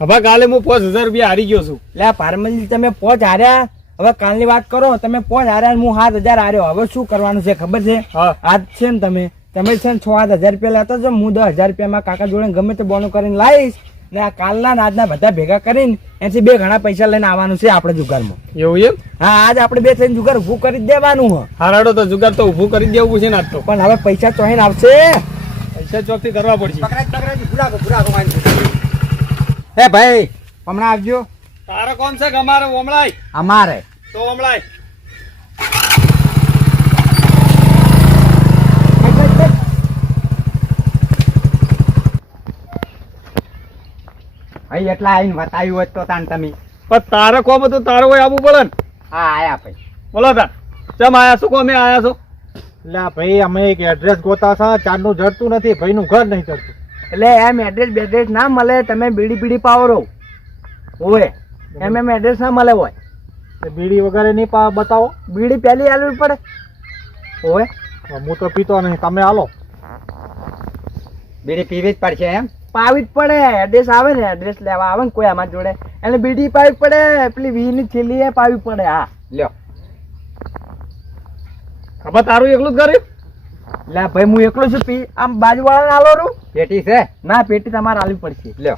હવે કાલે હું 5000 રૂપિયા હારી ગયો છું. લે પારમલજી તમે 5 હાર્યા, હવે કાલની વાત કરો. તમે 5 હાર્યા હું 7000 હાર્યો. હવે શું કરવાનું છે ખબર છે? આજ છે ને તમે છે ને 6-8 હજાર રૂપિયા લેતા છો. હું 10,000 રૂપિયામાં કાકા જોડે ગમે તે બોનું કરીને લાવીશ ને આ કાલના આજના બધા ભેગા કરીને એથી 2 ઘણા પૈસા લઈને આવવાનું છે આપણે જુગારમાં. એવું એમ? હા, આજ આપણે 2 થઈને જુગાર ઉભું કરી દેવાનું હ. હારાડો તો જુગાર તો ઉભું કરી દેવું છે ને આજ તો. પણ હવે પૈસા ચોહીને આવશે. પૈસા ચોકથી કરવા પડશે. હે ભાઈ હમણાં આવજો. તારે કોણ છે કે અમારે ઓમળાય? અમારે તો ઓમળાય. ભાઈ એટલા આવીને બતાવ્યું હોત તો તાન તમે. પણ તારે કોમ હતું તારે હોય આવવું પડે ને. હા આયા ભાઈ. બોલો તાર ચમ આયા છો? કોમે આયા છો? એટલે ભાઈ અમે એક એડ્રેસ ગોતા છે, ચારનું જડતું નથી, ભાઈનું ઘર નહીં ચડતું. એટલે એમ એડ્રેસ ના મળે. તમે બીડી પાવરો હોય એમ એડ્રેસ ના મળે હોય. બીડી વગેરે નહીં બતાવો. બીડી પહેલી આલવી પડે હોય. હું તો પીતો નહીં, તમે હાલો. બીડી પીવી જ પડશે એમ? પાવી જ પડે. એડ્રેસ આવે ને, એડ્રેસ લેવા આવે ને કોઈ આમાં જોડે એટલે બીડી પાવી પડે. પેલી વીની થેલી એ પાવી પડે. હા લ્યો. ખબર તારું એકલું જ કર્યું? લે ભાઈ હું એકલો છું. પી આમ બાજુવાળાને આલો રૂ. પેટી છે? ના, પેટી તમારે આલવી પડશે. લ્યો.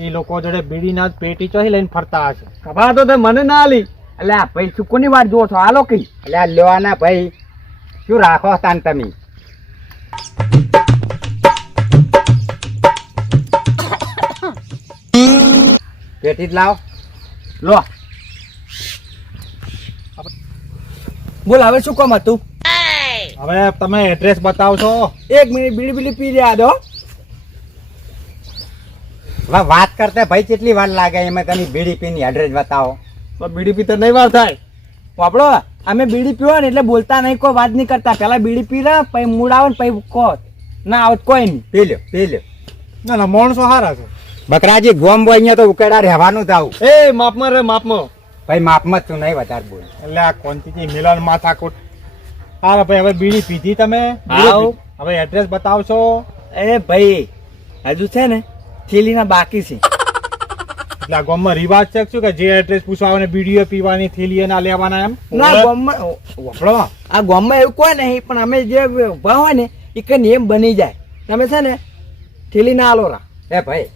એ લોકો જોડે બીડીના પેટી ચોહી લઈને ફરતા હશે. ખબર તો તે મને ના આલી. એટલે આ ભાઈ શું કોની વાત જોવો છો? આલો કઈ. એટલે આ લેવાના ભાઈ શું રાખો તાન તમે? પેટી જ લાવો. લો બોલ હવે શું કામ હતું? હવે તમે એડ્રેસ બતાવશો? 1 મિનિટ બીડી પી રહ્યા દો. હવે વાત કરતે ભાઈ કેટલી વાર લાગે એમાં તમે બીડી પીની એડ્રેસ બતાવો. પણ બીડી પીતા નહીં વાર થાય. વાપડો અમે બીડી પીવો ને એટલે બોલતા નહીં, કોઈ વાત નહીં કરતા. પેલા બીડી પી રહ્યા, પછી મૂડ આવે ને પછી કહો ના આવત કોઈ નહીં. પી લ્યો પી લ્યો. ના ના માણસો સારા છે. બકરાજી ગોમ બોય અહીંયા તો ઉકેડા રહેવાનું જ આવું. એ માપમાં રે માપમાં. ભાઈ માપમાં તું નહીં વધારે બોલ. એટલે આ કોન્ટીટી મિલન માથાકૂટ. હા ભાઈ હવે બીડી પીધી તમે? આવ. હવે એડ્રેસ બતાવશો? એ ભાઈ હજુ છે ને થેલીના બાકી છે. એટલે આ ગામમાં રિવાજ છે શું કે જે એડ્રેસ પૂછવા આવે ને બીડીઓ પીવાની, થેલીએ ના લેવાના એમ? ના ગામમાં વાપડો આ ગામમાં એવું કોઈ નહીં, પણ અમે જે ઉભા હોય ને એ કઈ નિયમ બની જાય. તમે છે ને થેલી ના આલો રા. એ ભાઈ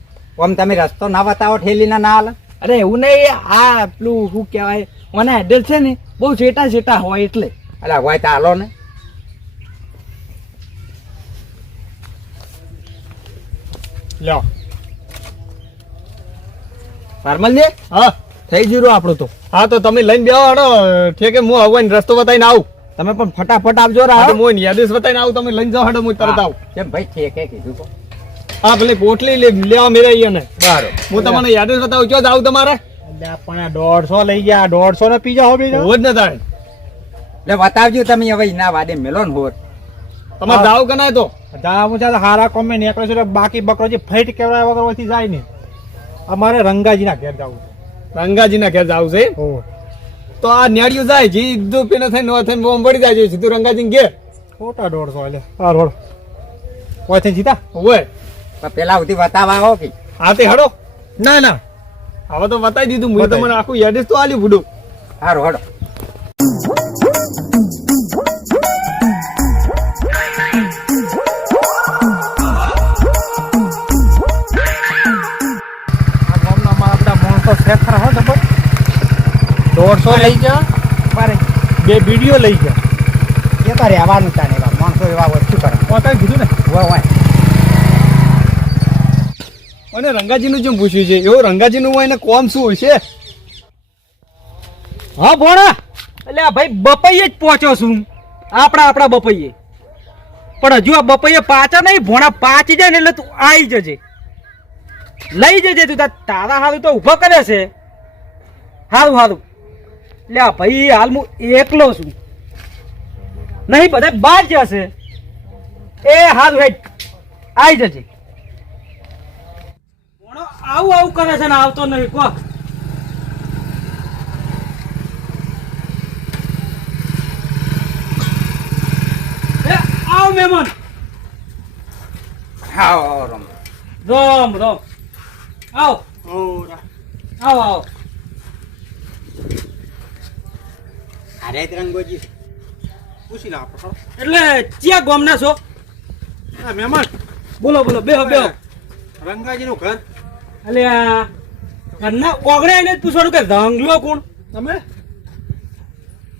આમ તમે રસ્તો ના બતાવો ઠેલીના ના હાલ. અરે એવું નહીં. આ પેલું શું કહેવાય મને એડ્રેસ છે ને બહુ છેટા હોય એટલે. અલા હોય તો હાલો ને. લ્યો. ફાર્મલજી હા થઈ ગયું આપણું તો. હા તો તમે લઈને બેહો હડો. ઠેકે હું આવું રસ્તો બતાવીને આવું. તમે પણ ફટાફટ આપજો રા. હું એડ્રેસ બતાવીને આવું. તમે લઈને જાઓ હડો, હું તરત આવું. કેમ ભાઈ ઠેકે કીધું તો? હા પેલી પોટલી લેવા મેરે અહીંયા ને. બરાબર. હું તમને એડ્રેસ બતાવું. ક્યાં જાવ તમારે? એટલે આપણે 150 લઈ ગયા. 150 ને પીજા હો બીજા. હોવ જ ન થાય. એટલે બતાવજો તમે હવે ના વાદે મેલો ને હોત. તમારે જાવ કે ના? તો જાવું છે હારા કોમે નીકળે છે. બાકી બકરોજી ફાઈટ કેવડા વગર ઓથી જાય ને. અમારે રંગાજીના ઘેર જવું છે. રંગાજીના ઘેર જાવ છે? ઓહ. તો આ નેડિયું જાય જી પીને થઈને નો થઈને બોમ્બ પડી જાય છે સીધું રંગાજી ઘેર. ખોટા 150 એટલે હા રોડ ઓથી જીતા. ઓય પણ પેલા સુધી બતાવવા આવો કે? હા તે હડો. ના ના હવે તો બતાવી દીધું. હું તમને આખું એડ્રેસ તો આલ્યું બુડું. હારું હડો. આ ગામના આપણા માણસો શેખર હો ડબલ 150 લઈ ગયા. મારે 2 બીડીઓ લઈ ગયા. એ તો રહેવાનું તાને એવા માણસો એવા હોય શું કરે? પોતાને કીધું ને. હોય અને રંગાજીનું જેમ પૂછ્યું છે એવું રંગાજીનું હોય ને કોમ શું હોય છે? હા ભોણા એટલે આ ભાઈ બપૈયે જ પહોંચ્યો છું. આપણા બપૈયે. પણ હજુ આ બપૈયે પાછા નહીં. ભોણા પાછી જાય ને એટલે તું આવી જજે. લઈ જજે તું. તારા હારું તો ઉભો કરે છે. હારું એટલે આ ભાઈ હાલ હું એકલો છું. નહીં બધા બહાર જશે. એ હારું હેડ આવી જજે. આવું કરે છે ને આવતો નહીં કો. આવ મહેમાન. આવો રમ. રામ રામ. આવ આવો આવો. અરે રંગોજી પૂછી લો આપણે એટલે ક્યાં ગામના છો? હા મહેમાન બોલો બોલો, બેહો બેહો. રંગાજીનું ઘર એટલે આ ઘરના ઓગણે આવીને જ પૂછવાનું કે રંગલો કોણ? તમે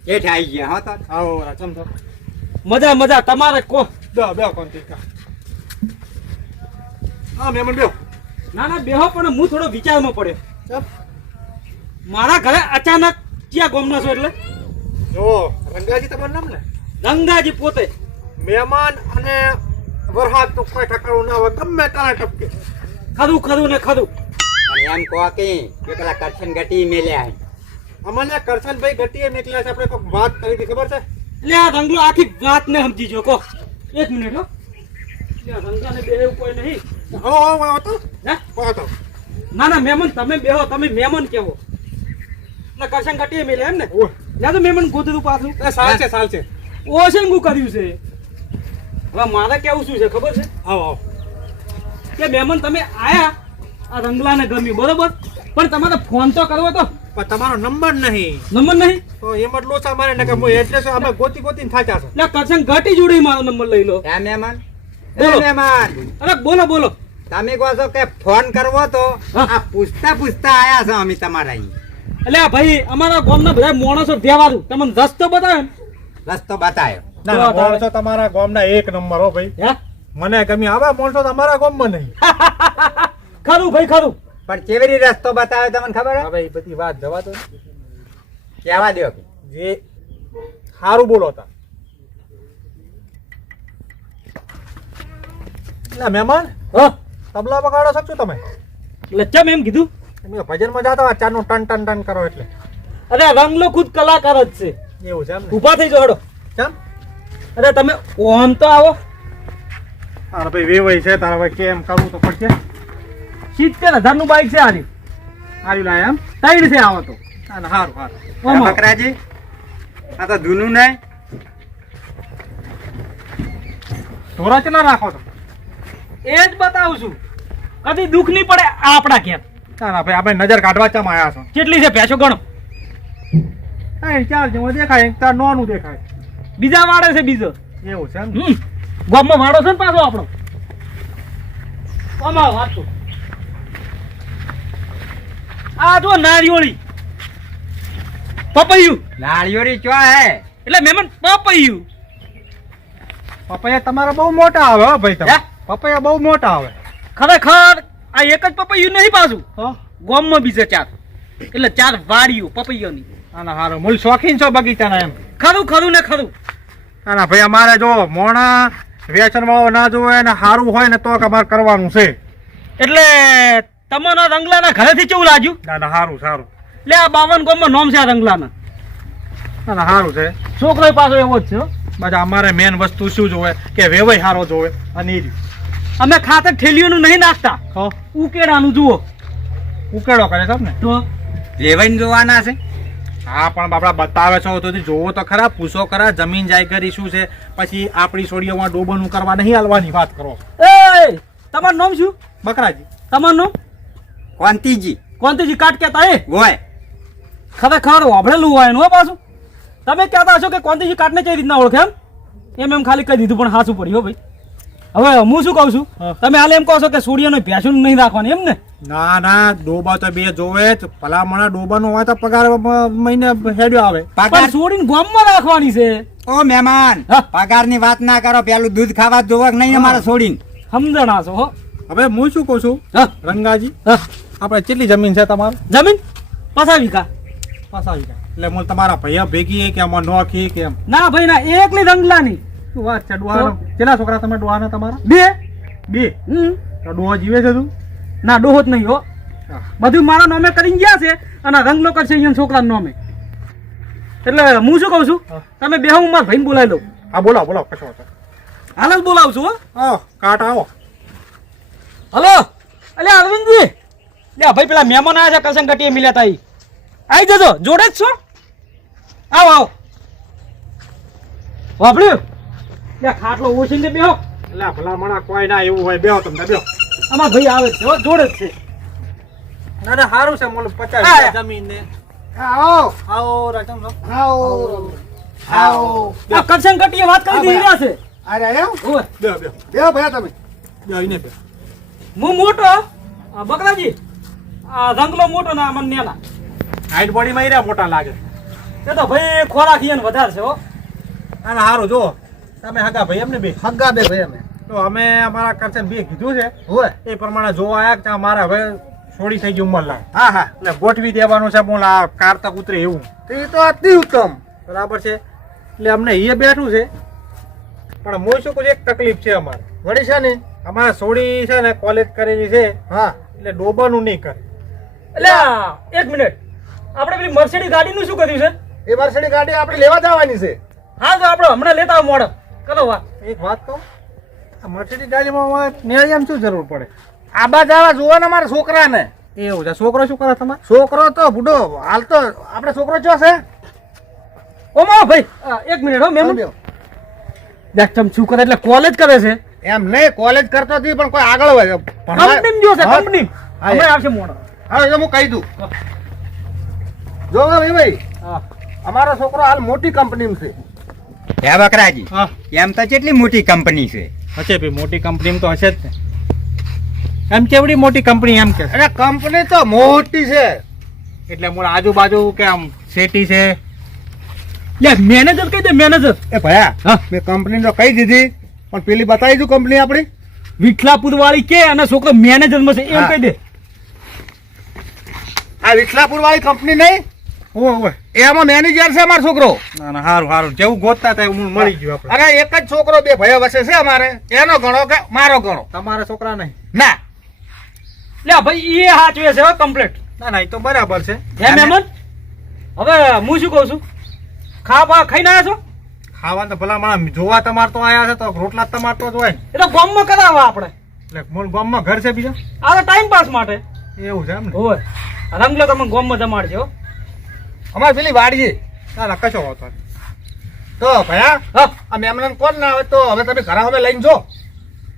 હેઠ આવી ગયા હો તો આવો ચમચો મજા મજા, તમારે કો. બે કોણ હા મહેમાન બેહો ના ના બેહો, પણ હું થોડો વિચારમાં પડ્યો. ચાલ મારા ઘરે અચાનક ક્યાં ગામના છો? એટલે જો રંગાજી તમારું નામ ને રંગાજી પોતે. મહેમાન અને વરહાદ તો કોઈ ઠકાણું ના હોય, ગમે તારા ટપકે. ખરું ખરું ને ખરું. અને એમ કહો કે પેલા કરશન ગટી મેલ્યા હે. અમને કરશનભાઈ ગટીએ મેકલ્યા છે, આપણે કોઈક વાત કરી હતી ખબર છે? એટલે આ રંગલો આખી વાત ને સમજી જો. કો એક મિનિટ હો. એટલે આ રંગાને બેહવું કોઈ નહીં. હો હતો હે? હતો ના ના મહેમાન તમે બેહો, તમે મહેમાન કેવો? એટલે કરશન ઘટીએ મેલે એમ ને? ઓહ ના તો મહેમાન ગોતરું પાછું સાલ છે ઓશેંગું કર્યું છે. હવે મારે કેવું શું છે ખબર છે આવો આવો કે મહેમાન તમે આયા, આ રંગલાને ગમ્યું બરોબર, પણ તમારે ફોન તો કરવો તો. પણ તમારો નંબર નહીં નંબર નહીં તો એમ જ લોચા મારે ને કે હું એડ્રેસ અમે ગોતીને થાચા છે. એટલે કરશન ઘટી જોડી મારો નંબર લઈ લો. હે મહેમાન બોલો. મહેમાન અરે બોલો બોલો. તમે કહો છો કે ફોન કરવો તો હા. આ પૂછતા પૂછતા આયા છો અમે તમારા અહીં. એટલે આ ભાઈ અમારા ગામના બધા માણસો દેવાનું તમને રસ્તો બતાવે ને. રસ્તો બતાવ્યો. ના ના, માણસો તમારા ગામના એક નંબર હો ભાઈ. હે? મને ગમી આવા માણસો તમારા ગામમાં નહીં. ખરું ભાઈ ખરું. પણ કેવી રીતે રસ્તો બતાવ્યો તમને ખબર હે? હવે એ બધી વાત જવા દો ને. કહેવા દો જે સારું બોલો તા. ના મહેમાન હા તબલા વગાડો શકશો તમે? એટલે ચમ એમ કીધું? તમે ભજનમાં જાતા હોય ચારનું ટન ટન ટન કરો એટલે અરે રંગલો ખુદ કલાકાર જ છે. એવું છે એમ ને? ઊભા થઈ જાઓ હેડો. કેમ? અરે તમે ઓમ તો આવો. તારા ભાઈ વેવાઈ છે તારા ભાઈ કેમ કરવું તો પડશે. 70,000 નું બાઈક છે આની. આવ્યું લાય એમ? ત્રણ છે આવો તો. હારું હારું ઓમો. બકરાજી આ તો જૂનું નહીં. ઢોરા ચેલા રાખો તો? એ જ બતાવું છું. કદી દુઃખ નહીં પડે આપણા ઘેર. તારા ભાઈ આપણે નજર કાઢવા ચમ આયા છો? કેટલી છે ભેંસો ગણો. ત્રણ ચાર જેવો દેખાય એક તાર નોનું દેખાય. બીજા વાળે છે બીજો. એવું છે એમ ને? ગામમાં વાળો છે ને પાછો આપણો. આમાં વાંચો. આ જો નારિયોળી પપૈયું. લાળીઓરી ચો હે. એટલે મહેમાન પપૈયું. પપૈયા તમારા બહુ મોટા આવે હો ભાઈ. તમે હે? પપૈયા બહુ મોટા આવે. ખરેખર આ એક જ પપૈયું નહીં પાછું. તો ગામમાં બીજા 4. એટલે 4 વાડીઓ પપૈયાની. આના હારું મૂળ શોખીન છો બગીચાના એમ? ખરું ખરું ને ખરું. ના ભાઈ અમારે જો મોણા વ્યસન વાળો ના જોવે ને સારું હોય ને તો અમારે કરવાનું છે. એટલે તમારા રંગલાના ઘરેથી કેવું લાગ્યું? ના સારું સારું. એટલે આ 52 ગામમાં નામ છે આ રંગલાના. ના સારું છે. છોકરો પાછો એવો જ છે હો. બધા અમારે મેન વસ્તુ શું જોવે કે વેવાય સારો જોવે અને ઈ અમે ખાતર ઠેલીઓનું નહીં નાખતા, તો ઉકેડાનું જુઓ ઉકેડો કરે છે ને. તો. લેવાઈને જોવાના છે. હા પણ બાપડા બતાવે છો તો જોવો તો ખરા, પૂછો ખરા જમીન જાયગરી શું છે, પછી આપણી સોડીઓમાં ડોબનું કરવા નહીં હાલવાની વાત કરો. એ તમારું નામ શું? બકરાજી. તમારું નામ? કોંતીજી કોંતીજી કાટ કહેતા એ? હોય. ખરેખર વાભળેલું હોય એનું હો પાછું. તમે કહેતા હશો કે કોંતીજી કાટને કઈ રીતના ઓળખે એમ ખાલી કહી દીધું, પણ હાચું પડ્યું હો ભાઈ. હવે હું શું કહું છું, હા. તમે હાલ એમ કહો છો કે સોડિયાનો ભેંસું નહીં રાખવાની એમ ને? ના ના ડોબા તો બે જોવે જ. ભલામણા ડોબાનો હોય તો પગાર મહિને હેડ્યો આવે. પગાર પણ સોડીને ગામમાં રાખવાની છે. ઓ મહેમાન હા. પગારની વાત ના કરો, પેલું દૂધ ખાવા જોવા કે નહીં અમારે છોડીને. સમજણા છો હો. હવે હું શું કહું છું હા રંગાજી, હા. આપણે કેટલી જમીન છે તમારે? જમીન 5 વીઘા. પાછા એટલે હું તમારા ભૈયા ભેગી કે આમાં નોખી કે એમ? ના ભાઈ ના, એકલી રંગલાની. શું વાત છે? ડોહાનો કેટલા છોકરા તમે ડોહાના તમારા? 2. બે. તો ડોહો જીવે છે તું? ના ડોહો જ નહીં હો. હા. બધું મારા નામે કરીને ગયા છે અને રંગલો કરશે અહીંયા છોકરાના નામે. એટલે હું શું કહું છું, હા. તમે બે હું મારા ભાઈને બોલાવી લઉં. હા બોલાવો બોલાવો, કશો વાંધો નહીં. હાલ જ બોલાવું છું હો. આવો કાટ આવો. હલો અલ્યા અરવિંદજી, લે ભાઈ પેલા મહેમાન આવ્યા છે કસમ કટીએ મિલ્યા તા. આવી જજો, જોડે જ છો? આવો આવો. વાપર્યું લે ખાટલો ઓછીને બેહો. એટલે ભલા મણા કોઈ ના એવું હોય, બેહો તમને બેહો. અમારા ભાઈ આવે છે હો, જોડે જ છે. ના ના સારું છે મોલ 50 હા. વીઘા જમીન ને આવો આવો રાજમ લો આવો આવો આ કરશન કટીએ વાત કરી દીધી રહ્યા છે અરે એમ ઓય બે બે બે ભયા તમે બે આઈને બે હું મોટો આ બકરાજી આ જંગલો મોટો ના મને નેલા હાઈટ બોડી માં રહ્યા મોટા લાગે એ તો ભાઈ ખોરાક ઈયન વધારે છે હો અને સારું જો તમે હગા ભાઈ એમને બે હગ્ગા બે ભાઈ અમે તો અમે અમારા કરશે બે કીધું છે હોય એ પ્રમાણે જોવા આયા કે મારા હવે થોડી થઈ ગઈ ઉંમર લાગે હા હા એટલે ગોઠવી દેવાનું છે બોલ આ કારતક ઉતરે એવું તે તો અતિ ઉત્તમ બરાબર છે એટલે અમને એ બેઠું છે પણ હું શું કહું છું, એક તકલીફ છે અમારે વળી છે ને અમારા સોડી છે ને કોલેજ કરેલી છે હા એટલે ડોબાનું નહીં કરે એટલે આ, એક મિનિટ આપણે પેલી મર્સિડીઝ ગાડીનું શું કર્યું છે એ મર્સિડીઝ ગાડી આપણે લેવા જવાની છે હા તો આપણે હમણાં લેતા આવો મોડો કરો વાત એક વાત કહું આ મર્સિડીઝ ગાડીમાં નેળિયામાં શું જરૂર પડે આબા જાવા જોવાના મારા છોકરાને એવું છે છોકરો શું કરે તમારે છોકરો તો બુડો હાલ તો આપણે છોકરો ચો છે ઓમા ભાઈ એક મિનિટ હો મેમ દેખ ચમ શું કરે એટલે કોલેજ કરે છે એમ નહીં કોલેજ કરતો હતી પણ કોઈ આગળ હોય કંપની જો છે હા. કંપની હા, હમણાં આવશે મોડો હા એટલે હું કહી દઉં જો ભાઈ હા અમારો છોકરો હાલ મોટી કંપનીમાં છે હે બકરાજી હા એમ તો કેટલી મોટી કંપની છે હશે ભાઈ મોટી કંપની તો હશે જ ને એમ કેવડી મોટી કંપની એમ કે અરે કંપની તો મોટી છે એટલે મોર આજુબાજુ કે આમ શેટી છે લે મેનેજર કહી દે મેનેજર એ ભયા હા. મેં કંપની તો કહી દીધી પણ પેલી બતાવી દઉં કંપની આપણી વિઠલાપુર વાળી કે અને છોકરો મેનેજર માં છે એમ હા. કહી દે આ વિઠલાપુર વાળી કંપની નહીં ઓય ઓય એમાં મેનેજર છે અમારો છોકરો ના ના સારું સારું જેવું ગોતતા હતા એવું મળી ગયું આપણે અરે એક જ છોકરો બે ભાઈઓ વચ્ચે છે અમારે એનો ગણો કે મારો ગણો તમારા છોકરા નહીં ના લે ભાઈ એ હાચવે છે હો કમ્પ્લીટ ના ના એ તો બરાબર છે હે મહેમાન હવે હું શું કહું છું ખાવા ખાઈને આવ્યા છો ખાવા તો ભલા માણસ જોવા તમારે તો આયા છે તો રોટલા જ તમારે તો જ હોય ને. એ તો ગામમાં કરાવવા આપણે એટલે મૂળ ગામમાં ઘર છે બીજા આ તો ટાઈમ પાસ માટે એવું છે એમ ને હોય રંગલો તમે ગામમાં જમાડજો હો. અમારે પેલી વાડી છે ના ના કશો હોતો નહીં. તો ભયા હા આ મેમણાને કોણ ના આવે તો હવે તમે ઘરે હવે લઈને જો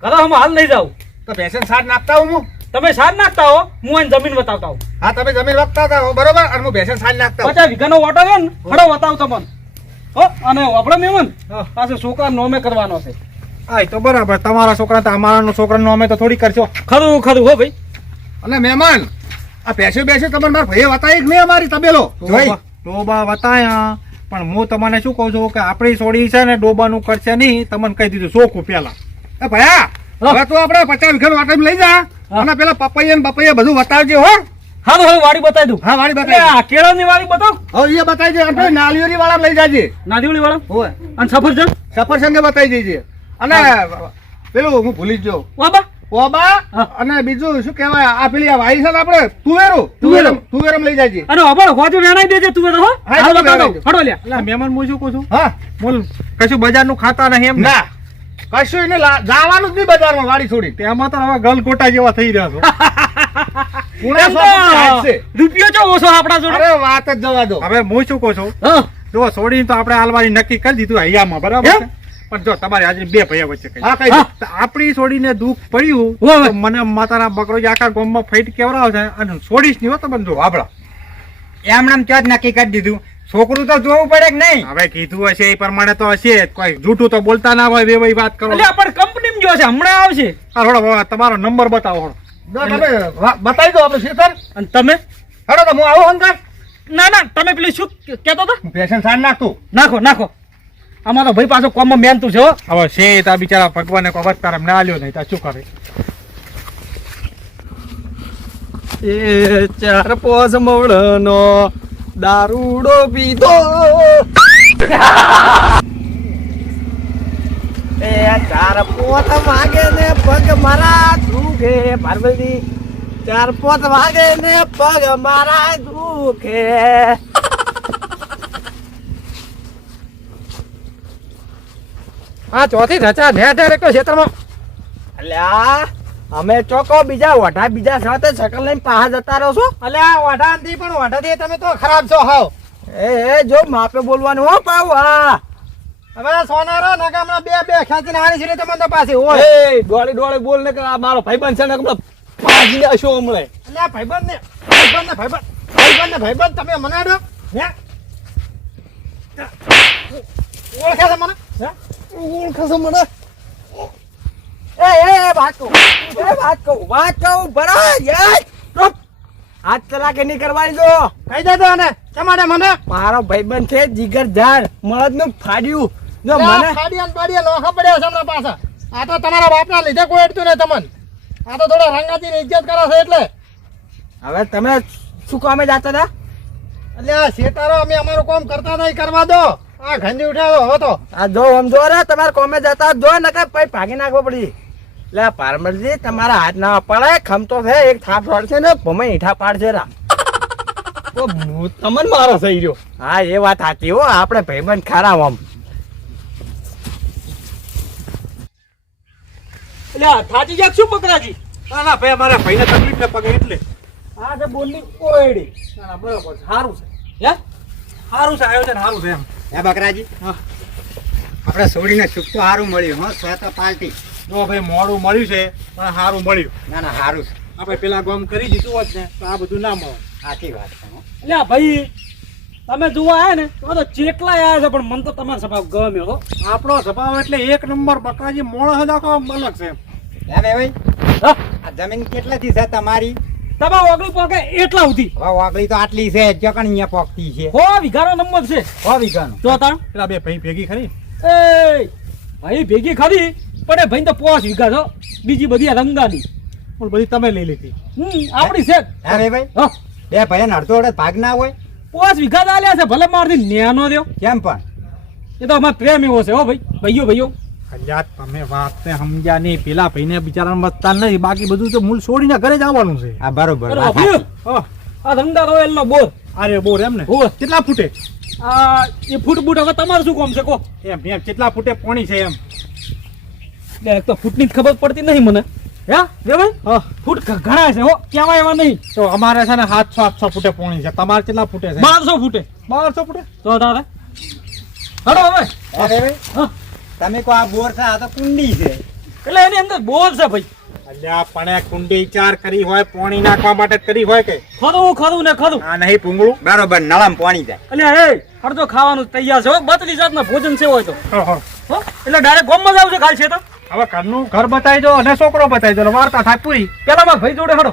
ઘરે હું હાલ નહીં જાઉં તો ભેંસને સાર નાખતા હું તમે સાર નાખતા હો હું અહીં જમીન બતાવતા હોઉં હા તમે જમીન વખતા હતા બરોબર અને હું ભેંસને સાર નાખતા હોઉં. 50 વીઘાનો ઓટો છે ને હડો બતાવ તમને હો અને આપણે મહેમાન હા. પાછો છોકરા નોમે કરવાનો છે હા એ તો બરાબર તમારા છોકરા તો અમારા છોકરાનું અમે તો થોડી કરશો ખરું ખરું હો ભાઈ અને મહેમાન આ ભેંસો બેસે તમને મારા ભાઈએ બતાવી કે નહીં અમારી તબેલો જોઈ ડોબા બતાયા પણ હું તમને શું કહું છું કે આપણી સોડી છે ને ડોબાનું કરશે નહીં તમને કહી દીધું ચોખ્ખું પેલા એ ભયા હવે તો આપણે 50 વીઘાનો વાટમ લઈ જા અને પેલા પપૈયા ને બપૈયા બધું બતાવજે હો હા તો હવે વાડી બતાવી દઉં હા વાડી એટલે બતાવી આ કેળાની વાડી બતાવ હવે એ બતાવી દે અને પેલી નાળિયેરી વાળા લઈ જાજે નાદીવડી વાળા હોય અને સફરજન સફરજંગે બતાવી દેજે અને પેલું હું ભૂલી જ ગયો વાબા ઓબા હા. અને બીજું શું કહેવાય આ પેલી આ વાઈ છે ને આપણે તુવેરમ લઈ જાજે અને હવે હોજો વેણાઈ દેજે તું તો હો હા, હાલ તો બતાવ વેણાઈ દે. હડો લ્યા એટલે મહેમાન હું શું કહું છું હા બોલ કશું બજારનું ખાતા નહીં એમ ને? ના કશું એને જવાનું જ નહીં બજારમાં વાડી છોડી તેમાં તો હવે ગલગોટા જેવા થઈ રહ્યા છો પુણા એમ સો સાઠ તો છે. રૂપિયો ચો ઓછો આપણા જોડે અરે વાત જ જવા દો હવે હું શું કહું છું હા જો સોડીને તો આપણે હાલવાની નક્કી કરી દીધું હૈયામાં બરાબર એમ? છે પણ જો તમારી હાજરી બે ભૈયા વચ્ચે કહી હા કઈ હા. તો આપણી છોડીને દુઃખ પડ્યું હોવે. તો મને માતાના બકરો જે આખા ગામમાં ફાઈટ કેવડાવે છે અને છોડીશ નહીં હો તમને જો આપડા એમણે ચોથ નક્કી કરી દીધું છોકરું તો જોવું પડે કે નહીં હવે કીધું હશે એ પ્રમાણે તો હશે જ. કોઈ જૂઠું તો બોલતા ના હોય બે વાત કરો એટલે આપણે કંપનીમાં જો છે હમણાં આવશે હા, થોડો તમારો નંબર બતાવો થોડો. તમે બતાવી દો આપણે શેતર અને તમે હેડો તો હું આવું હંકાર ના ના તમે પેલી શું કહેતો હતા પેશન સાર નાખતું નાખો નાખો આમાં તો ભાઈ પાછો કોમમાં મહેનતું છે હો હવે છે તા બિચારા ભગવાને કોઈ અવતાર ના આલ્યો નહીં તા શું કરે એ ચાર પોસ મવડનો દારૂડો પીધો એ ચાર પોત વાગે ને પગ મારા દુખે પાર્વતી ચાર પોત વાગે ને પગ મારા દુખે હા ચોથી રચા ને રે ક્ષેત્રમાં અલ્યા અમે ચોકો બીજા વઢા બીજા સાથે સકલ લઈને પાહા જતા રહો છો અલ્યા વાઢાથી પણ વાઢાથી તમે તો ખરાબ છો હાવ એ જો માપે બોલવાનું હો પાવ હા હવે સોનારો નગામના બે ખેંચીને આની છે તમને તો પાછી હોય એ ડોળે ડોળે બોલ ને કે આ મારો ભાઈબંધ છે ને કે પાજી હશો હમણે અલ્યા ભાઈબંધ ને ભાઈબંધ તમે મને આડો હે ઓળખે છે મને હે ઓળખે છે મને વાત કહું ભરા યાર ચૂપ. હાથ ચલાકે નહીં કરવાની જો કહી દેજો ને તમારે મને મારો ભાઈબંધ છે જીગર ઝાડ મળદ નું ફાડ્યું જો મને પાડિયા નોખા પડ્યા છે હમણાં પાછા આ તો તમારા બાપના લીધે કોઈ અડતું નહીં તમને આ તો થોડા રંગાતીની ઇજ્જત કરે છે એટલે હવે તમે શું કામે જતા હતા એટલે આ શેતારો અમે અમારું કામ કરતા નહીં કરવા દો આ ઘંટી ઉઠાવો હવે તો આ જો સમજો રે તમારે કોમે જતા જો ને કઈ પછી ભાગી નાખવો પડી એટલે પારમલજી તમારા હાથ ના પડે ખમતો છે એક થાપ છોડશે ને ભમે હીઠા પાડશે રા તમને મારો થઈ રહ્યો હા એ વાત સાચી હો આપણે ભાઈબંધ ખરા આમ એટલે આ થાચી જાક શું પકડાજી ના ના ભાઈ અમારા ભાઈને તકલીફ છે પગે એટલે આ છે બોલની ઓયડી ના ના બરોબર છે સારું છે હે સારું છે આયોજન સારું છે એમ હે બકરાજી આપણે છોડીને છૂપ તો સારું મળ્યું હો સ્વ તો પાર્ટી જો ભાઈ મોડું મળ્યું છે પણ સારું મળ્યું ના ના સારું છે આપણે પેલા ગામ કરી દીધું હોત ને તો આ બધું ના મળે સાચી વાત છે હો. એટલે આ ભાઈ તમે જોવા આયા ને તો ચેટલા આયા છે પણ મને તો તમારો સ્વભાવ ગમ્યો હો આપણો સ્વભાવ એટલે એક નંબર બકરાજી મોણસ જ આખો અલગ છે હે ભાઈ હા આ જમીન કેટલાથી છે તમારી તમારો ઓગળી પોકે એટલા સુધી હવે વાગડી તો આટલી છે જકણ અહીંયા પોકતી છે હો વિઘાનો નંબર છે 100 વીઘાનું જો તાણ પેલા બે ભાઈ ભેગી ખરી એ ભાઈ ભેગી ખરી પણ એ ભાઈ તો 5 વીઘા છો બીજી બધી આ રંગાની પણ બધી તમે લઈ લીધી આપણી છે હે ભાઈ હા બે ભાઈ અડધો અડધ ભાગ ના હોય 5 વીઘા આલ્યા છે ભલે મારથી નેનો દ્યો કેમ પણ એ તો અમાર પ્રેમ એવો છે હો ભાઈ ભાઈઓ અલ્યા તમે વાત ને સમજ્યા નહીં પેલા ભાઈને બિચારાને મતતા નહીં બાકી બધું તો મૂળ છોડીને ઘરે જ આવવાનું છે આ બરોબર અરે વાત ભાઈ, સાચી. આ રંગા રોયલ નો બોર અરે બોર એમ ને હોવે. કેટલા ફૂટે આ એ ફૂટ બૂટ હવે તમારું શું કામ છે કો એમ એમ કેટલા ફૂટે પાણી છે એમ એટલે એક તો ફૂટની જ ખબર પડતી નહીં મને હે રે ભાઈ ફૂટ ઘણા છે હો કેવા એવા નહીં તો અમારે છે ને 700 ફૂટે પાણી છે તમારે કેટલા ફૂટે છે 1200 ફૂટે 1200 ફૂટે તો તારે હડો હવે હે ભાઈ હા તમે કો આ બોર છે આ તો કુંડી છે એટલે એની અંદર બોર છે ભાઈ અલ્યા પણ એ કુંડી ચાર કરી હોય પાણી નાખવા માટે જ કરી હોય કે ખરું ને ખરું આ નહીં પૂંગળું બરોબર નળમ પાણી જાય એટલે એ અડધો ખાવાનું તૈયાર છે હો બતલી જાતના ભોજન છે હોય તો હો. હો એટલે ડાયરેક્ટ ગોમમાં જ આવશે કાલ છે તો હવે ઘરનું ઘર બતાવી દો અને છોકરો બતાવી દો એટલે વાર્તા થાય પૂરી પેલા માર ભાઈ જોડે હડો